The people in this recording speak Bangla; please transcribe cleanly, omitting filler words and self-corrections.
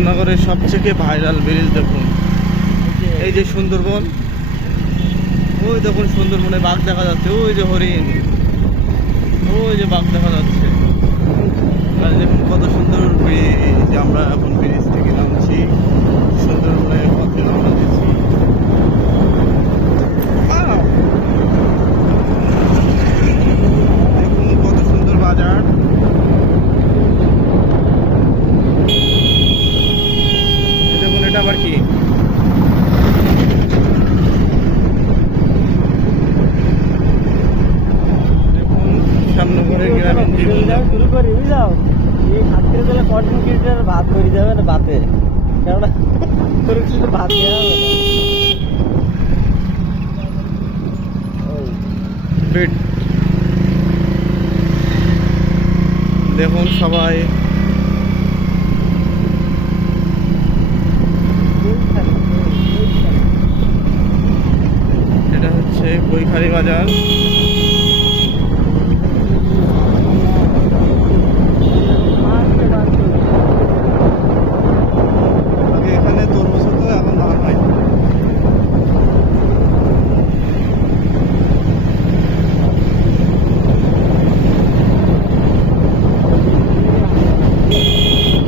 শ্যামনগরের সবথেকে ভাইরাল ব্রিজ দেখুন, এই যে সুন্দরবন। ওই দেখুন সুন্দরবনে বাঘ দেখা যাচ্ছে, ওই যে হরিণ, ওই যে বাঘ দেখা যাচ্ছে। আর দেখুন কত সুন্দর ব্রিজ। আমরা এখন ব্রিজ থেকে নামছি, সুন্দরবনের পথে রওনা দিচ্ছি। দেখুন কত সুন্দর বাজার। দেখুন এটা আবার কি? দেখুন শ্যামনগরের গ্রামীণ জীবন। শুরু করি বুঝলাম, এই ভাত খেতে গেলে কন্টিনিউটার ভাত ধরে যাবে না ভাতে, কেননা তোর শুধু ভাত দেওয়া হবে না। পেট দেখুন সবাই, এটা হচ্ছে কৈখালী বাজার।